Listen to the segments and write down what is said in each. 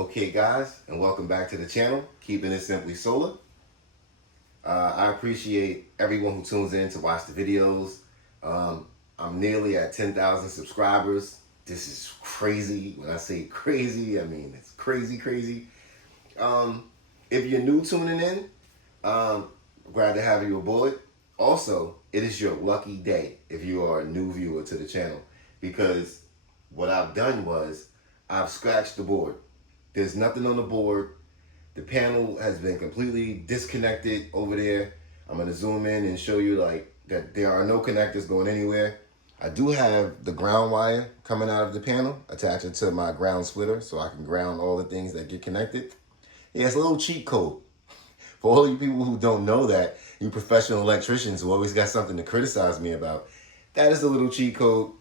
Okay guys, and welcome back to the channel, Keeping It Simply Solar. I appreciate everyone who tunes in to watch the videos. I'm nearly at 10,000 subscribers. This is crazy. When I say crazy, I mean it's crazy. If you're new tuning in, glad to have you aboard. Also, it is your lucky day if you are a new viewer to the channel, because what I've done was I've scratched the board. There's nothing on the board. The panel has been completely disconnected over there. I'm gonna zoom in and show you like that there are no connectors going anywhere. I do have the ground wire coming out of the panel, attaching to my ground splitter so I can ground all the things that get connected. Yeah, it's a little cheat code. For all you people who don't know that, you professional electricians who always got something to criticize me about, that is a little cheat code.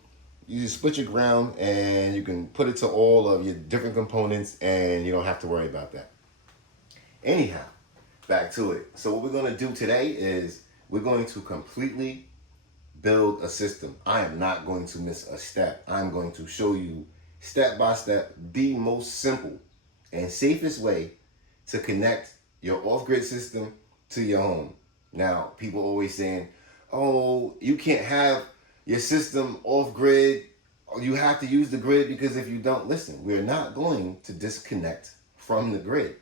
You just split your ground and you can put it to all of your different components and you don't have to worry about that. Anyhow, back to it. So what we're going to do today is we're going to completely build a system. I am not going to miss a step. I'm going to show you step by step the most simple and safest way to connect your off-grid system to your home. Now, people always saying, oh, you can't have your system off-grid, you have to use the grid, because if you don't, listen, we're not going to disconnect from the grid.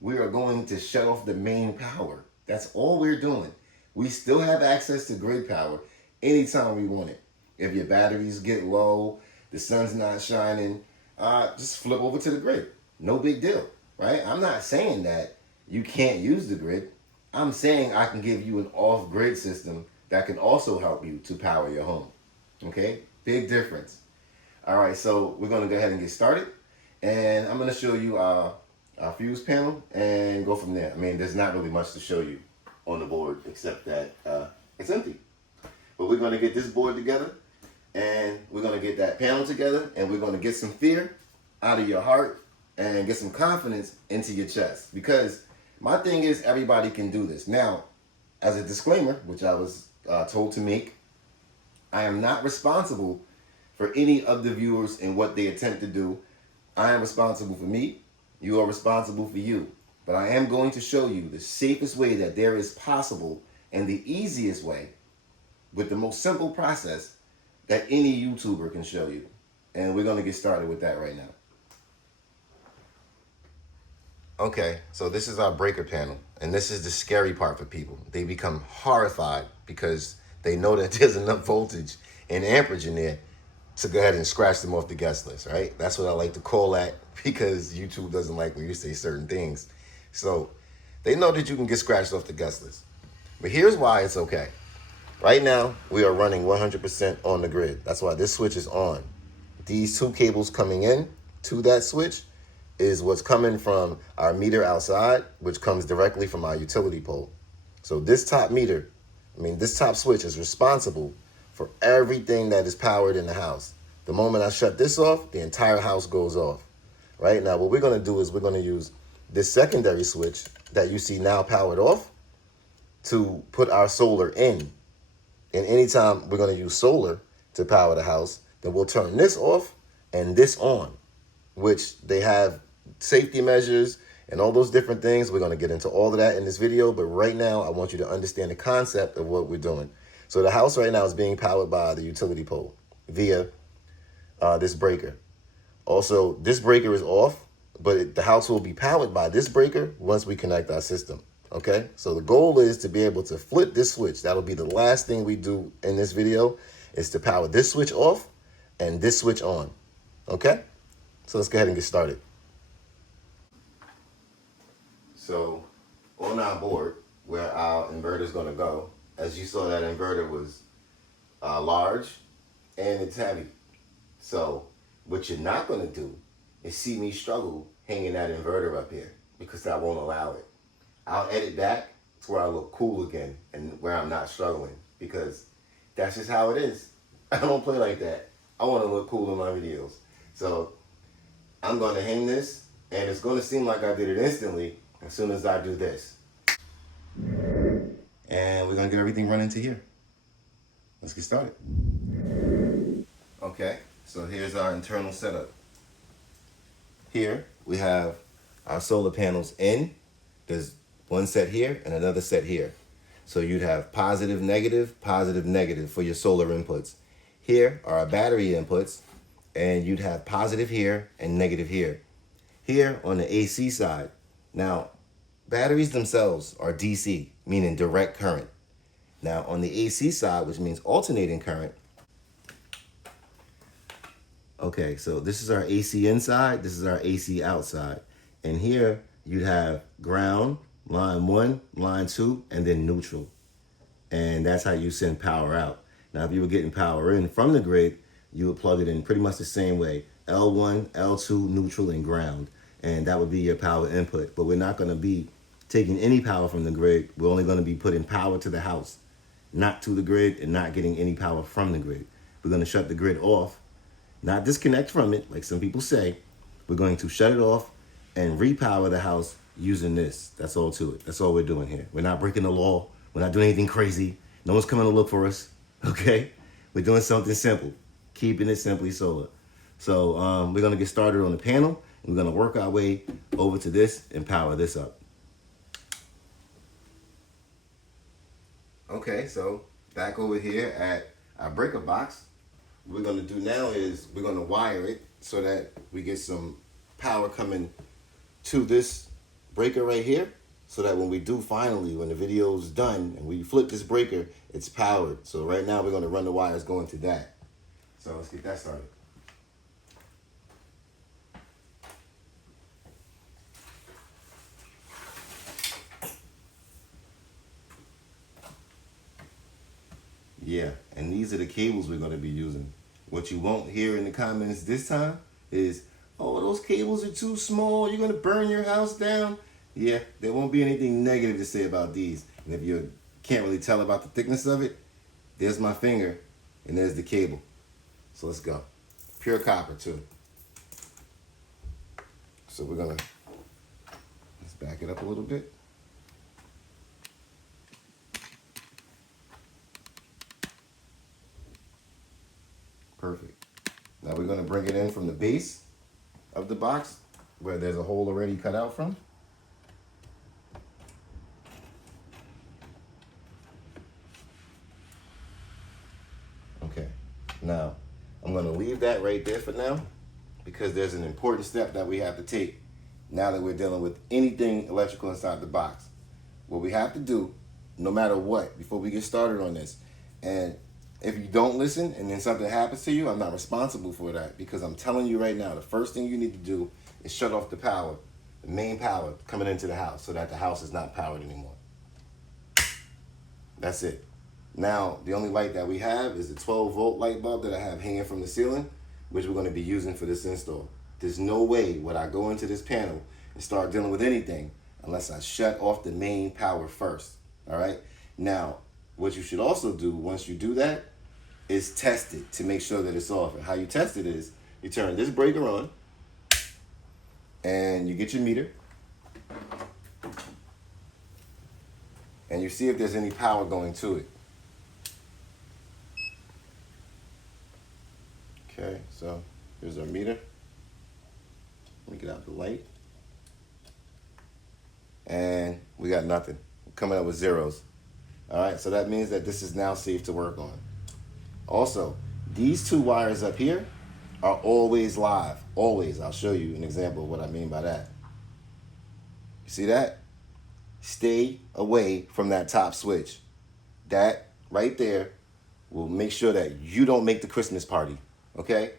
We are going to shut off the main power. That's all we're doing. We still have access to grid power anytime we want it. If your batteries get low, the sun's not shining, just flip over to the grid. No big deal, right? I'm not saying that you can't use the grid. I'm saying I can give you an off-grid system that can also help you to power your home. Okay? Big difference. All right, so we're going to go ahead and get started. And I'm going to show you our fuse panel and go from there. I mean, there's not really much to show you on the board except that it's empty. But we're going to get this board together, and we're going to get that panel together, and we're going to get some fear out of your heart and get some confidence into your chest. Because my thing is, everybody can do this. Now, as a disclaimer, which I was told to make, I am not responsible for any of the viewers and what they attempt to do. I am responsible for me. You are responsible for you. But I am going to show you the safest way that there is possible and the easiest way with the most simple process that any YouTuber can show you. And we're going to get started with that right now. Okay, so this is our breaker panel, and this is the scary part for people. They become horrified because they know that there's enough voltage and amperage in there to go ahead and scratch them off the guest list, right? That's what I like to call that, because YouTube doesn't like when you say certain things. So they know that you can get scratched off the guest list. But here's why it's okay. Right now, we are running 100% on the grid. That's why this switch is on. These two cables coming in to that switch is what's coming from our meter outside, which comes directly from our utility pole. So this top meter, this top switch is responsible for everything that is powered in the house. The moment I shut this off, the entire house goes off. Right now, what we're gonna do is we're gonna use this secondary switch that you see now powered off to put our solar in. And anytime we're gonna use solar to power the house, then we'll turn this off and this on, which they have safety measures and all those different things. We're going to get into all of that in this video, but right now I want you to understand the concept of what we're doing. So the house right now is being powered by the utility pole via this breaker. Also, this breaker is off, but the house will be powered by this breaker once we connect our system. Okay, so the goal is to be able to flip this switch. That'll be the last thing we do in this video, is to power this switch off and this switch on. Okay, so let's go ahead and get started. So on our board, where our inverter is going to go, as you saw, that inverter was large and it's heavy. So what you're not going to do is see me struggle hanging that inverter up here, because I won't allow it. I'll edit back to where I look cool again and where I'm not struggling, because that's just how it is. I don't play like that. I want to look cool in my videos. So I'm going to hang this, and it's going to seem like I did it instantly as soon as I do this. And we're going to get everything running to here. Let's get started. Okay, so here's our internal setup. Here we have our solar panels in. There's one set here and another set here. So you'd have positive, negative for your solar inputs. Here are our battery inputs, and you'd have positive here and negative here. Here on the AC side, now batteries themselves are DC, meaning direct current. Now on the AC side, which means alternating current, okay, so this is our AC inside, this is our AC outside. And here you'd have ground, line 1, line 2, and then neutral. And that's how you send power out. Now, if you were getting power in from the grid, you would plug it in pretty much the same way. L1, L2, neutral, and ground. And that would be your power input. But we're not going to be taking any power from the grid. We're only going to be putting power to the house, not to the grid, and not getting any power from the grid. We're going to shut the grid off, not disconnect from it, like some people say. We're going to shut it off and repower the house using this. That's all to it. That's all we're doing here. We're not breaking the law. We're not doing anything crazy. No one's coming to look for us, okay? We're doing something simple, keeping it simply solar. So we're gonna get started on the panel, and we're gonna work our way over to this and power this up. Okay, so back over here at our breaker box, what we're gonna do now is we're gonna wire it so that we get some power coming to this breaker right here, so that when we do finally, when the video's done and we flip this breaker, it's powered. So right now we're gonna run the wires going to that. So let's get that started. Yeah, and these are the cables we're gonna be using. What you won't hear in the comments this time is, oh, those cables are too small, you're gonna burn your house down. Yeah, there won't be anything negative to say about these. And if you can't really tell about the thickness of it, there's my finger and there's the cable. So let's go. Pure copper too. So we're gonna, let's back it up a little bit. Perfect. Now we're gonna bring it in from the base of the box where there's a hole already cut out from. Okay, now I'm gonna leave that right there for now because there's an important step that we have to take now that we're dealing with anything electrical inside the box. What we have to do, no matter what, before we get started on this, and if you don't listen and then something happens to you, I'm not responsible for that, because I'm telling you right now, the first thing you need to do is shut off the power, the main power coming into the house, so that the house is not powered anymore. That's it. Now, the only light that we have is a 12-volt light bulb that I have hanging from the ceiling, which we're going to be using for this install. There's no way would I go into this panel and start dealing with anything unless I shut off the main power first. All right? Now, what you should also do once you do that is test it to make sure that it's off. And how you test it is you turn this breaker on and you get your meter and you see if there's any power going to it. Okay, so here's our meter. Let me get out the light. And we got nothing. We're coming up with zeros. All right, so that means that this is now safe to work on. Also, these two wires up here are always live. Always. I'll show you an example of what I mean by that. You see that? Stay away from that top switch. That right there will make sure that you don't make the Christmas party. Okay?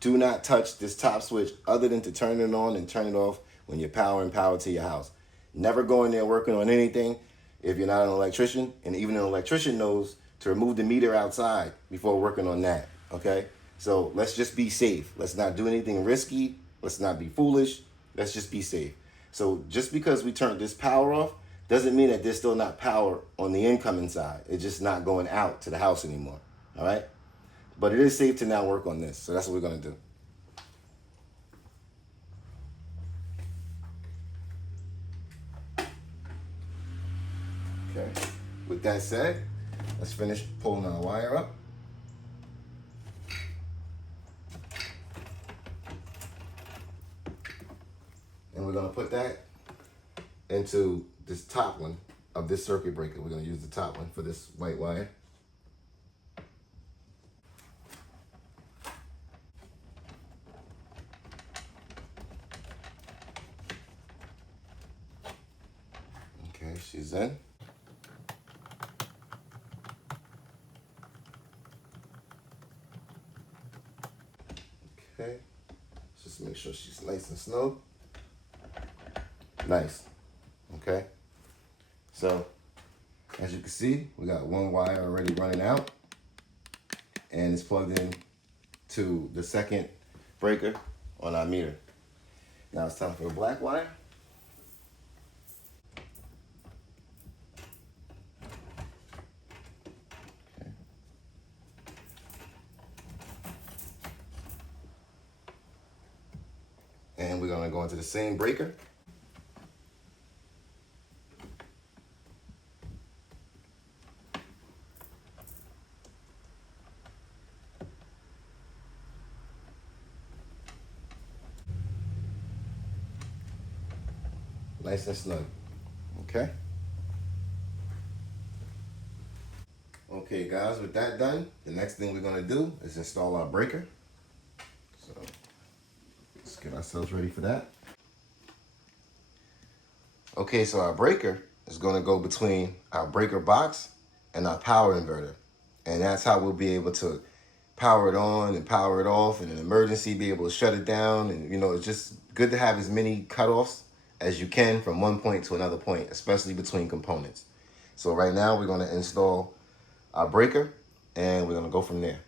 Do not touch this top switch other than to turn it on and turn it off when you're powering power to your house. Never go in there working on anything if you're not an electrician, and even an electrician knows to remove the meter outside before working on that, okay? So let's just be safe. Let's not do anything risky. Let's not be foolish. Let's just be safe. So just because we turned this power off doesn't mean that there's still not power on the incoming side. It's just not going out to the house anymore, all right? But it is safe to now work on this, so that's what we're gonna do. Okay, with that said, let's finish pulling our wire up. And we're gonna put that into this top one of this circuit breaker. We're gonna use the top one for this white wire. Okay, she's in. Okay, just make sure she's nice and snug. Nice. Okay, so as you can see, we got one wire already running out, and it's plugged in to the second breaker on our meter. Now it's time for the black wire. Okay. And we're gonna go into the same breaker. Nice and snug. Okay. Okay, guys, with that done, the next thing we're gonna do is install our breaker. So let's get ourselves ready for that. Okay, so our breaker is gonna go between our breaker box and our power inverter. And that's how we'll be able to power it on and power it off, and in an emergency be able to shut it down. And it's just good to have as many cutoffs as you can from one point to another point, especially between components. So right now we're gonna install our breaker and we're gonna go from there.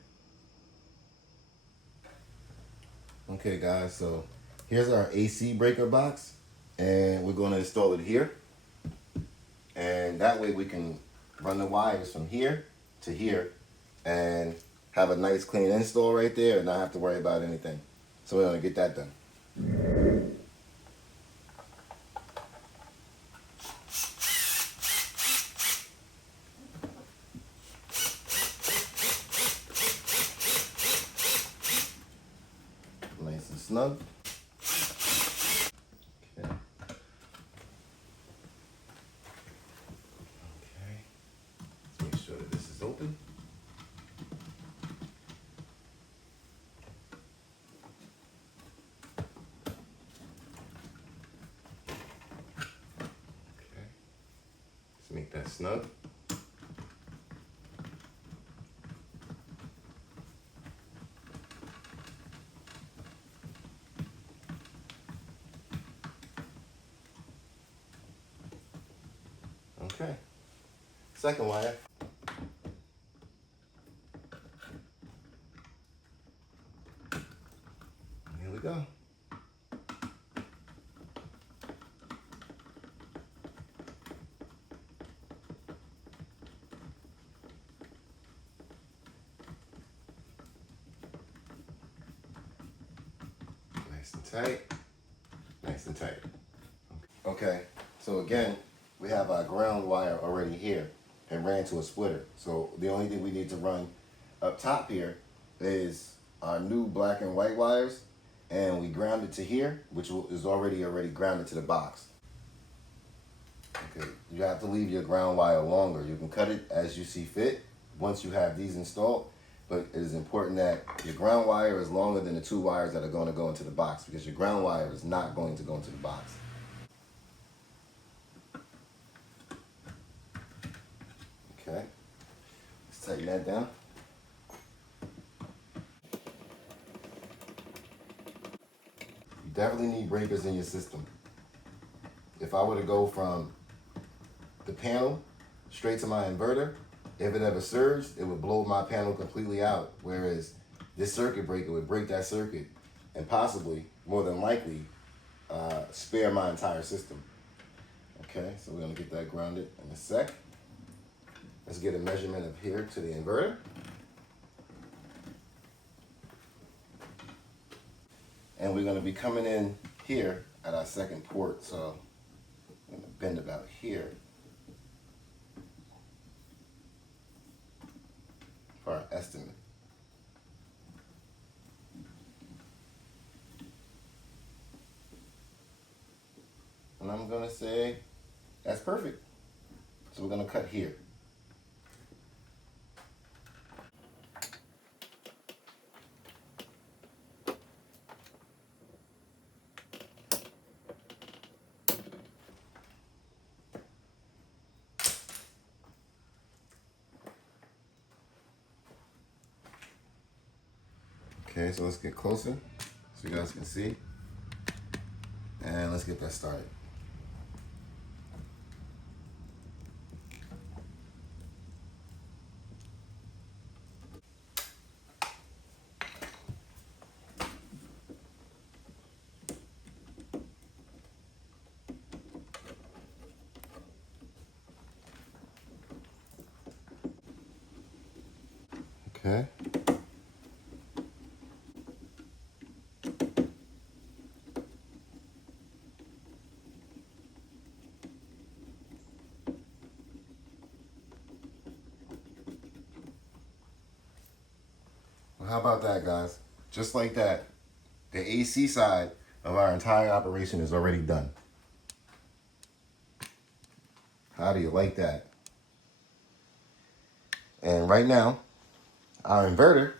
Okay guys, so here's our AC breaker box, and we're gonna install it here. And that way we can run the wires from here to here and have a nice clean install right there and not have to worry about anything. So we're gonna get that done. Nice and snug. Okay. Okay. Let's make sure that this is open. Okay. Let's make that snug. Okay. Second wire. Here we go. Nice and tight. Nice and tight. Okay, so again, we have our ground wire already here and ran to a splitter. So the only thing we need to run up top here is our new black and white wires, and we ground it to here, which is already grounded to the box. Okay, you have to leave your ground wire longer. You can cut it as you see fit once you have these installed, but it is important that your ground wire is longer than the two wires that are going to go into the box, because your ground wire is not going to go into the box. Okay, let's tighten that down. You definitely need breakers in your system. If I were to go from the panel straight to my inverter, if it ever surged, it would blow my panel completely out. Whereas this circuit breaker would break that circuit and possibly, more than likely, spare my entire system. Okay, so we're gonna get that grounded in a sec. Let's get a measurement of here to the inverter. And we're gonna be coming in here at our second port, so I'm gonna bend about here for our estimate. I'm gonna say that's perfect. So we're gonna cut here. Okay, so let's get closer so you guys can see. And let's get that started. Okay. Well, how about that, guys? Just like that, the AC side of our entire operation is already done. How do you like that? And right now, our inverter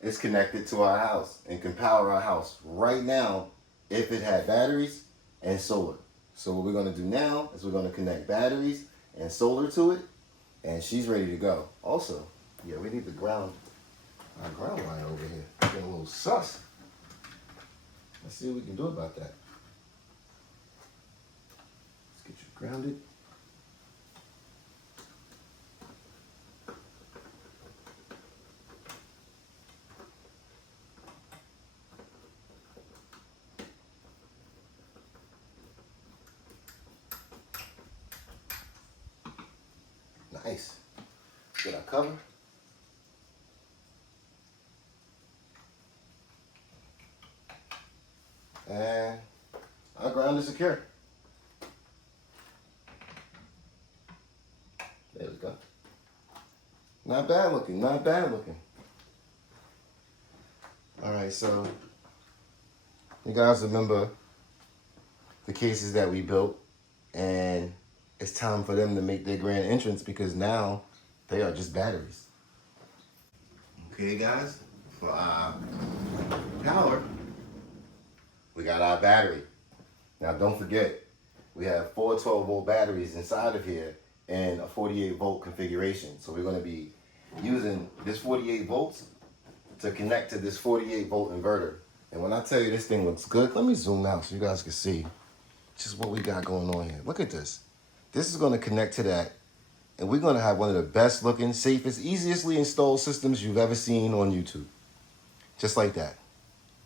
is connected to our house and can power our house right now if it had batteries and solar. So what we're going to do now is we're going to connect batteries and solar to it, and she's ready to go. Also, yeah, we need to ground our ground line over here. Getting a little sus. Let's see what we can do about that. Let's get you grounded. Nice. Get our cover. And our ground is secure. There we go. Not bad looking, not bad looking. All right, so you guys remember the cases that we built, and it's time for them to make their grand entrance because now they are just batteries. Okay, guys, for our power, we got our battery. Now, don't forget, we have 4 12-volt batteries inside of here in a 48-volt configuration. So we're going to be using this 48 volts to connect to this 48-volt inverter. And when I tell you this thing looks good, let me zoom out so you guys can see just what we got going on here. Look at this. This is going to connect to that, and we're going to have one of the best looking, safest, easiestly installed systems you've ever seen on YouTube. Just like that.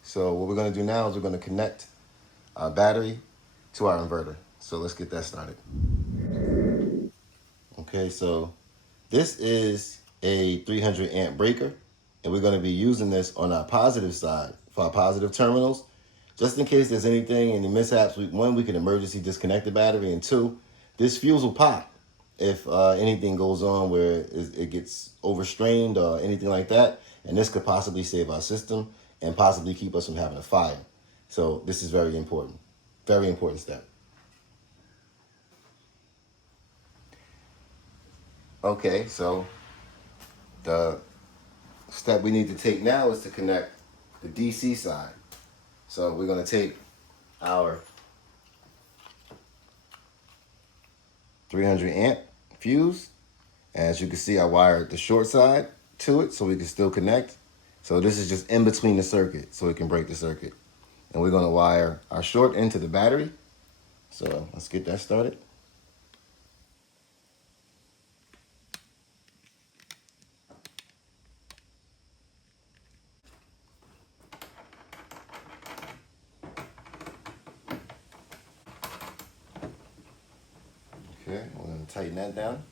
So what we're going to do now is we're going to connect our battery to our inverter. So let's get that started. Okay, so this is a 300 amp breaker, and we're going to be using this on our positive side for our positive terminals, just in case there's anything, any mishaps. One, we can emergency disconnect the battery, and 2, this fuse will pop if anything goes on where it gets overstrained or anything like that, and this could possibly save our system and possibly keep us from having a fire. So this is very important step. Okay, so the step we need to take now is to connect the DC side. So we're going to take our 300 amp fuse. As you can see, I wired the short side to it so we can still connect. So this is just in between the circuit so we can break the circuit. And we're going to wire our short into the battery. So let's get that started. Okay, we're going to tighten that down.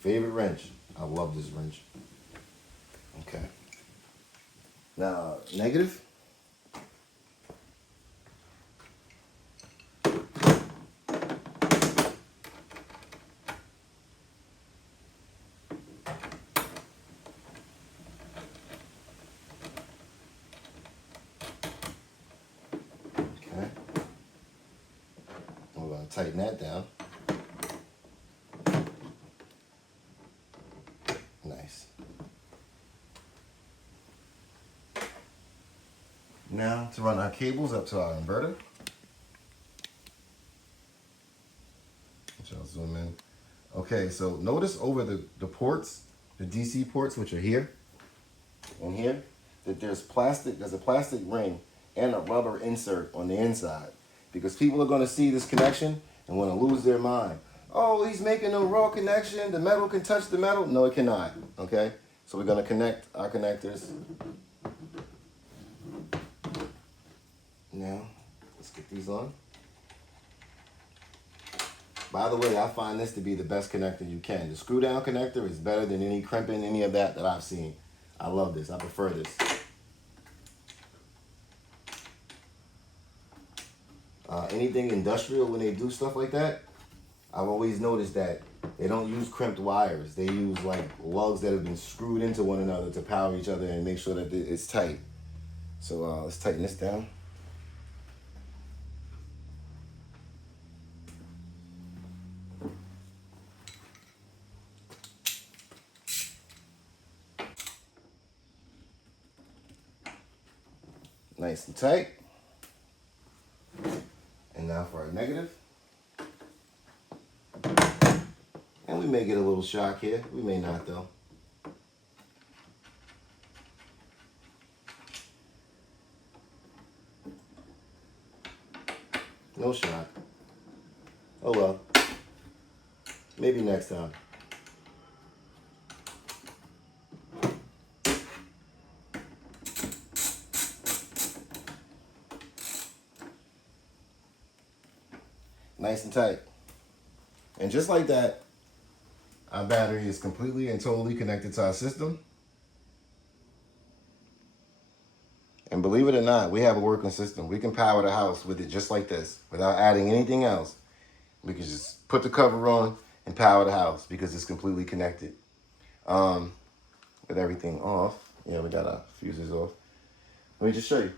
Favorite wrench. I love this wrench. Okay. Now, negative. tighten that down. Nice. Now to run our cables up to our inverter. Which I'll zoom in. Okay, so notice over the ports, the DC ports, which are here and here, that there's a plastic ring and a rubber insert on the inside. Because people are going to see this connection and want to lose their mind. Oh, he's making a raw connection. The metal can touch the metal. No, it cannot. Okay? So we're going to connect our connectors. Now, let's get these on. By the way, I find this to be the best connector you can. The screw down connector is better than any crimping, any of that I've seen. I love this. I prefer this. Anything industrial, when they do stuff like that, I've always noticed that they don't use crimped wires. They use like lugs that have been screwed into one another to power each other and make sure that it's tight. So let's tighten this down. Nice and tight. And now for our negative. And we may get a little shock here. We may not though. No shock. Oh well. Maybe next time. Nice and tight. And just like that, our battery is completely and totally connected to our system. And believe it or not, we have a working system. We can power the house with it just like this, without adding anything else. We can just put the cover on and power the house because it's completely connected. With everything off. Yeah, we got our fuses off. Let me just show you.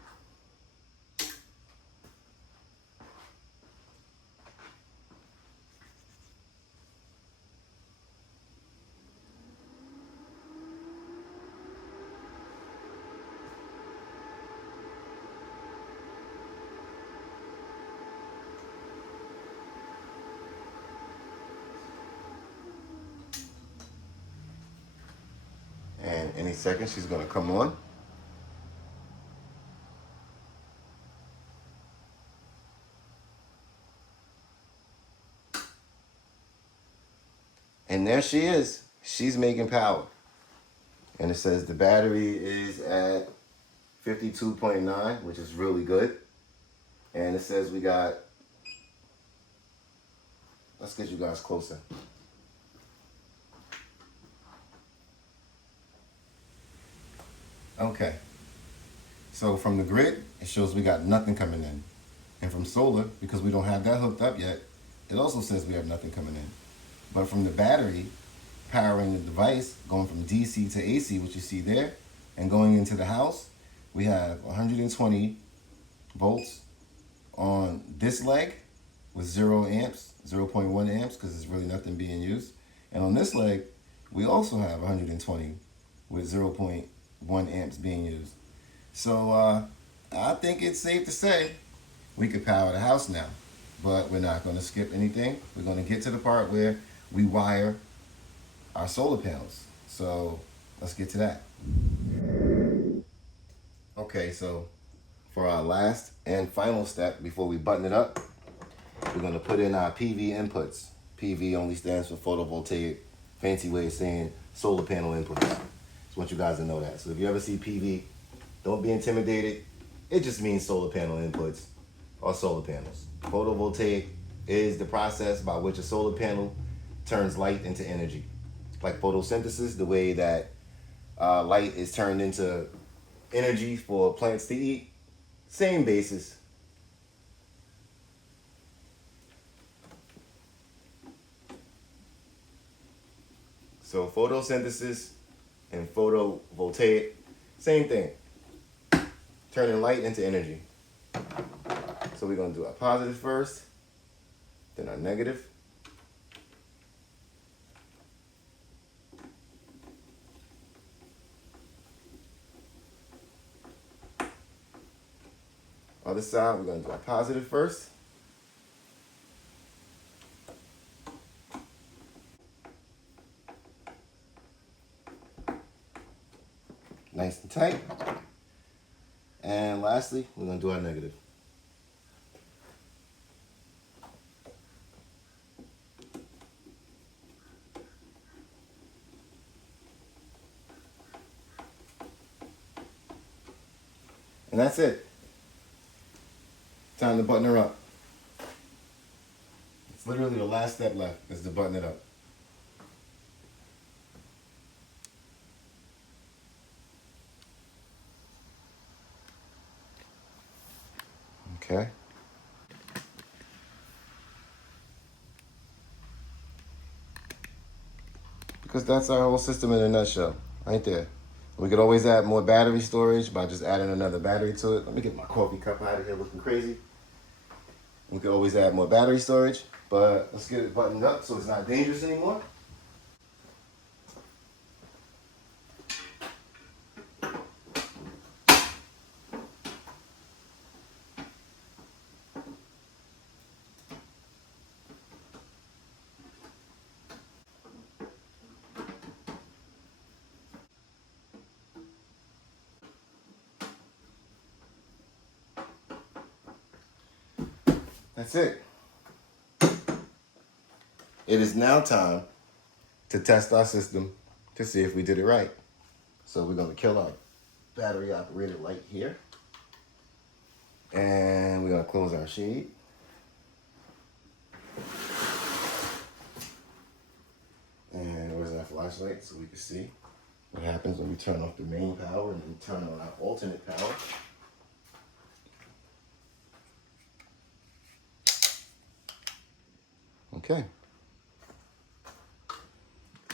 And any second, she's going to come on. And there she is. She's making power. And it says the battery is at 52.9, which is really good. And it says we got, let's get you guys closer. Okay, so from the grid, it shows we got nothing coming in. And from solar, because we don't have that hooked up yet, it also says we have nothing coming in. But from the battery powering the device, going from DC to AC, which you see there, and going into the house, we have 120 volts on this leg with 0 amps, 0.1 amps, because there's really nothing being used. And on this leg, we also have 120 with 0.1 amps being used. So I think it's safe to say we could power the house now, but we're not going to skip anything. We're going to get to the part where we wire our solar panels. So let's get to that. Okay, so for our last and final step before we button it up, we're going to put in our PV inputs. PV only stands for photovoltaic, fancy way of saying solar panel inputs. Just want you guys to know that. So if you ever see PV, don't be intimidated. It just means solar panel inputs or solar panels. Photovoltaic is the process by which a solar panel turns light into energy. Like photosynthesis, the way that light is turned into energy for plants to eat. Same basis. So photosynthesis and photovoltaic, same thing. Turning light into energy. So we're going to do a positive first. then our negative. Other side, we're going to do our positive first. Nice and tight. And lastly, we're going to do our negative. And that's it. Time to button her up. It's literally the last step left is to button it up. Okay. Because that's our whole system in a nutshell, right there. We could always add more battery storage by just adding another battery to it. Let me get my coffee cup out of here looking crazy. We could always add more battery storage, but let's get it buttoned up so it's not dangerous anymore. That's it. It is now time to test our system to see if we did it right. So we're going to kill our battery operated light here. And we're going to close our shade. And where's our flashlight so we can see what happens when we turn off the main power and then turn on our alternate power. Okay.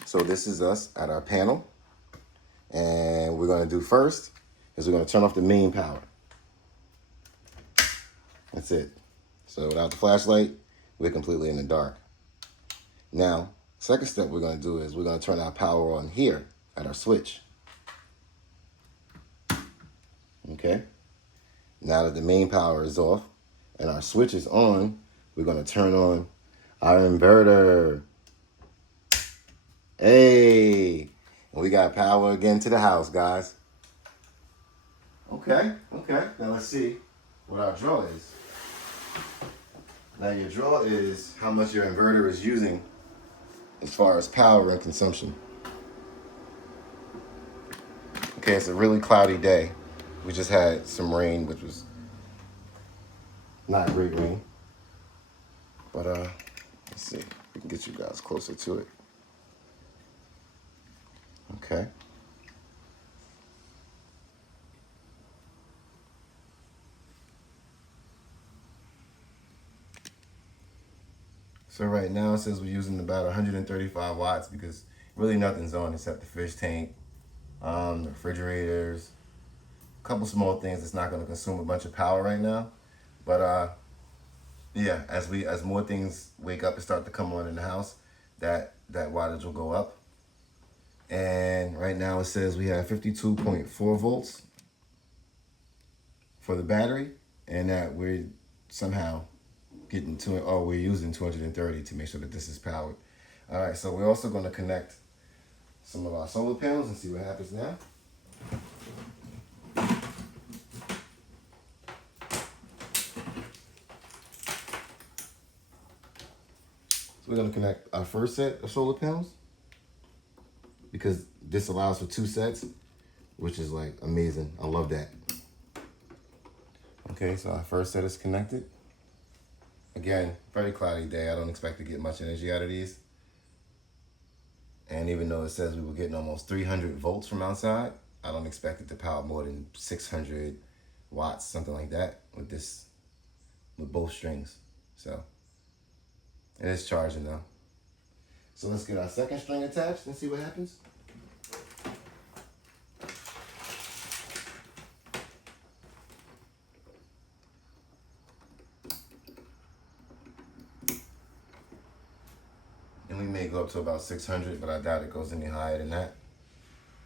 So this is us at our panel. And we're going to do first is we're going to turn off the main power. That's it. So without the flashlight, we're completely in the dark. Now, second step we're going to do is we're going to turn our power on here at our switch. Okay. Now that the main power is off and our switch is on, we're going to turn on our inverter. Hey, and we got power again to the house, guys. Okay. Now let's see what our draw is. Now your draw is how much your inverter is using as far as power and consumption. Okay, it's a really cloudy day. We just had some rain, which was not great rain. But let's see if we can get you guys closer to it. Okay. So right now it says we're using about 135 watts because really nothing's on except the fish tank, the refrigerators, a couple small things that's not going to consume a bunch of power right now. But yeah, as more things wake up and start to come on in the house, that wattage will go up. And right now it says we have 52.4 volts for the battery, and that we're somehow we're using 230 to make sure that this is powered. All right, so we're also going to connect some of our solar panels and see what happens now. So we're going to connect our first set of solar panels because this allows for 2 sets, which is like amazing. I love that. Okay, so our first set is connected. Again, very cloudy day. I don't expect to get much energy out of these. And even though it says we were getting almost 300 volts from outside, I don't expect it to power more than 600 watts, something like that, with both strings. So it is charging though. So let's get our second string attached and see what happens. go up to about 600, but I doubt it goes any higher than that.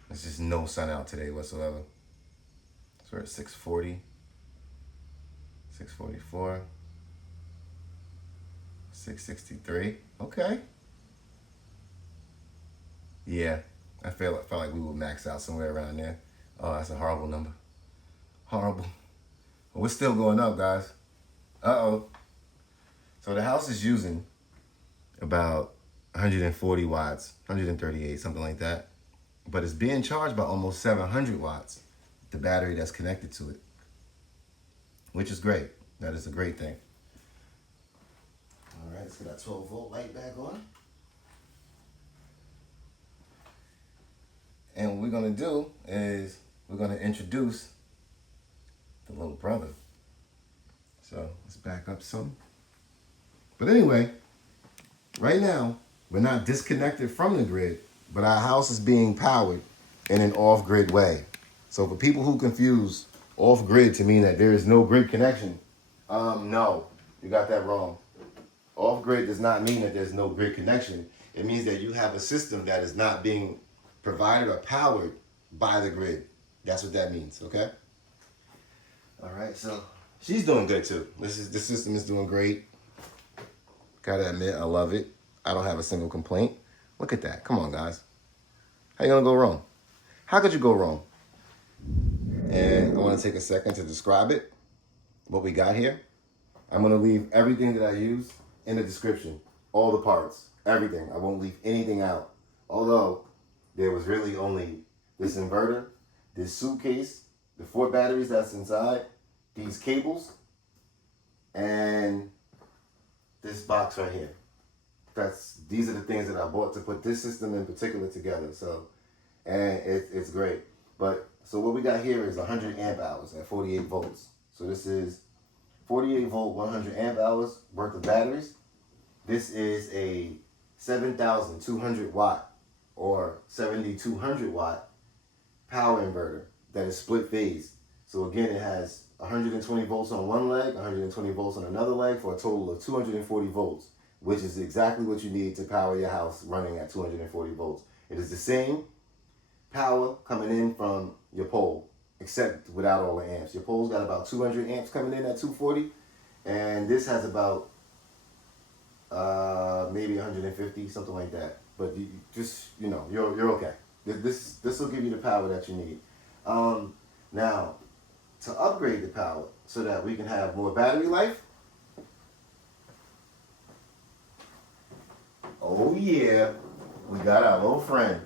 There's just no sun out today whatsoever. So we're at 640, 644, 663. Okay. Yeah, I felt like we would max out somewhere around there. Oh, that's a horrible number. Horrible. But we're still going up, guys. Uh-oh. So the house is using about 140 watts, 138, something like that. But it's being charged by almost 700 watts, the battery that's connected to it, which is great. That is a great thing. All right, let's get our 12-volt light back on. And what we're gonna do is we're gonna introduce the little brother. So let's back up some. But anyway, right now, we're not disconnected from the grid, but our house is being powered in an off-grid way. So for people who confuse off-grid to mean that there is no grid connection, no, you got that wrong. Off-grid does not mean that there's no grid connection. It means that you have a system that is not being provided or powered by the grid. That's what that means, okay? All right, so she's doing good too. The system is doing great. Gotta admit, I love it. I don't have a single complaint. Look at that. Come on, guys. How you gonna go wrong? How could you go wrong? And I want to take a second to describe it, what we got here. I'm gonna leave everything that I use in the description. All the parts, everything. I won't leave anything out. Although, there was really only this inverter, this suitcase, the 4 batteries that's inside, these cables, and this box right here. These are the things that I bought to put this system in particular together. So, and it's great. But so what we got here is 100 amp hours at 48 volts. So this is 48 volt, 100 amp hours worth of batteries. This is a 7,200 watt or 7,200 watt power inverter that is split phase. So again, it has 120 volts on one leg, 120 volts on another leg for a total of 240 volts, which is exactly what you need to power your house running at 240 volts. It is the same power coming in from your pole, except without all the amps. Your pole's got about 200 amps coming in at 240, and this has about maybe 150, something like that. But you just, you're okay. This will give you the power that you need. Now, to upgrade the power so that we can have more battery life, oh yeah, we got our little friend.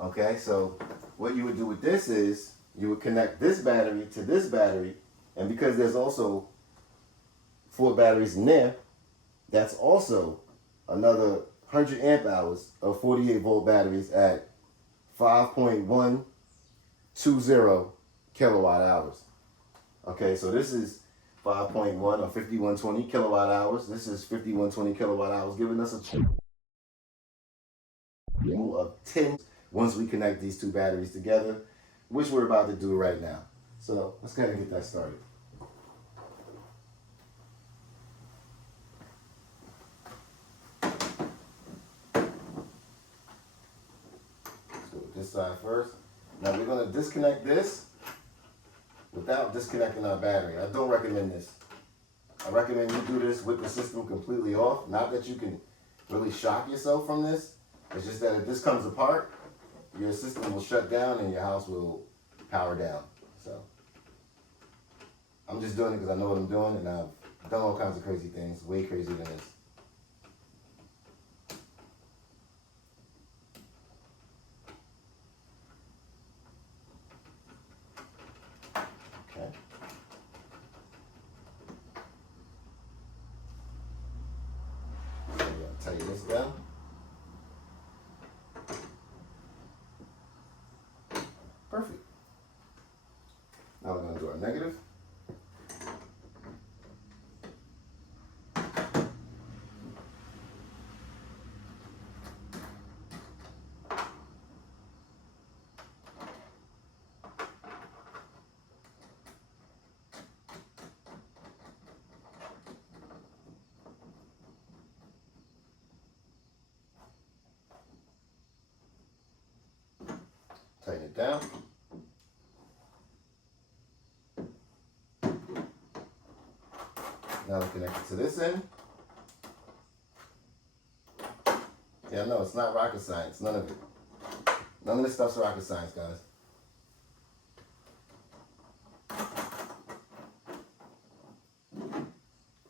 Okay, so what you would do with this is you would connect this battery to this battery, and because there's also 4 batteries in there, that's also another 100 amp hours of 48 volt batteries at 5.120 kilowatt hours. Okay, so this is 5.1 or 5120 kilowatt hours. This is 5120 kilowatt hours, giving us a total of 10 once we connect these 2 batteries together, which we're about to do right now. So let's go ahead and get that started. This side first. Now we're going to disconnect this without disconnecting our battery. I don't recommend this. I recommend you do this with the system completely off. Not that you can really shock yourself from this. It's just that if this comes apart, your system will shut down and your house will power down. So I'm just doing it because I know what I'm doing, and I've done all kinds of crazy things, way crazier than this. Tighten this down. Perfect. Now we're going to do our negative. it down. Now we connect it to this end. Yeah, no, it's not rocket science. None of it. None of this stuff's rocket science, guys.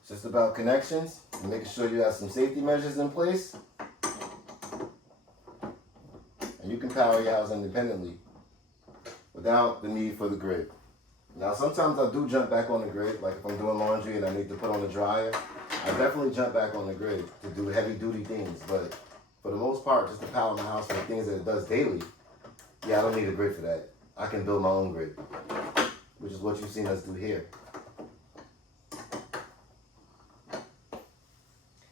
It's just about connections and making sure you have some safety measures in place. And you can power your house independently without the need for the grid. Now, sometimes I do jump back on the grid, like if I'm doing laundry and I need to put on the dryer, I definitely jump back on the grid to do heavy duty things. But for the most part, just to power my house for the things that it does daily, yeah, I don't need a grid for that. I can build my own grid, which is what you've seen us do here.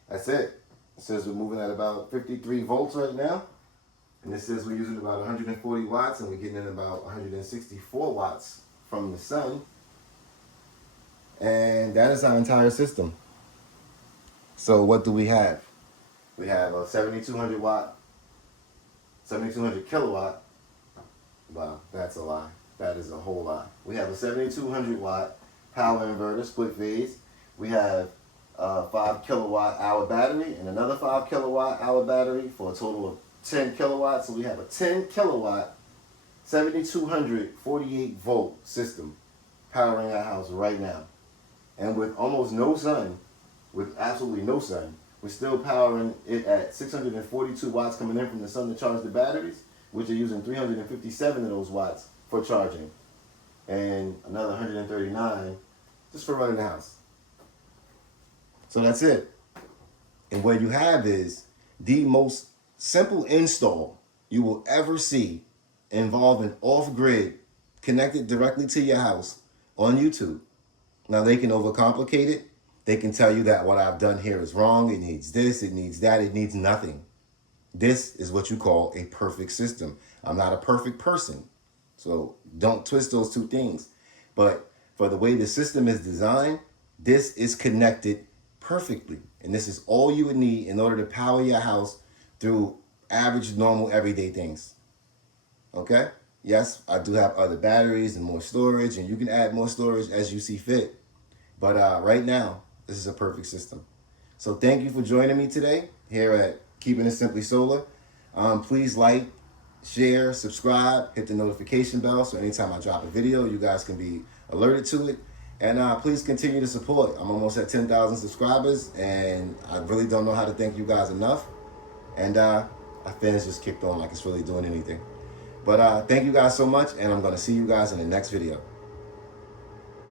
That's it. It says we're moving at about 53 volts right now. And it says we're using about 140 watts and we're getting in about 164 watts from the sun. And that is our entire system. So what do we have? We have a 7,200 kilowatt. Wow, that's a lie. That is a whole lie. We have a 7,200 watt power inverter, split phase. We have a 5 kilowatt hour battery and another 5 kilowatt hour battery for a total of 10 kilowatts. So we have a 10 kilowatt, 7,200 48 volt system powering our house right now. And with almost no sun, with absolutely no sun, we're still powering it at 642 watts coming in from the sun to charge the batteries, which are using 357 of those watts for charging. And another 139 just for running the house. So that's it. And what you have is the most simple install you will ever see involving off-grid connected directly to your house on YouTube. Now they can overcomplicate it. They can tell you that what I've done here is wrong. It needs this, it needs that, it needs nothing. This is what you call a perfect system. I'm not a perfect person, so don't twist those two things. But for the way the system is designed, this is connected perfectly. And this is all you would need in order to power your house through average, normal, everyday things. Okay? Yes, I do have other batteries and more storage, and you can add more storage as you see fit. But right now, this is a perfect system. So thank you for joining me today here at Keeping It Simply Solar. Please like, share, subscribe, hit the notification bell so anytime I drop a video, you guys can be alerted to it. And please continue to support. I'm almost at 10,000 subscribers, and I really don't know how to thank you guys enough. And my fans just kicked on like it's really doing anything. But thank you guys so much, and I'm going to see you guys in the next video.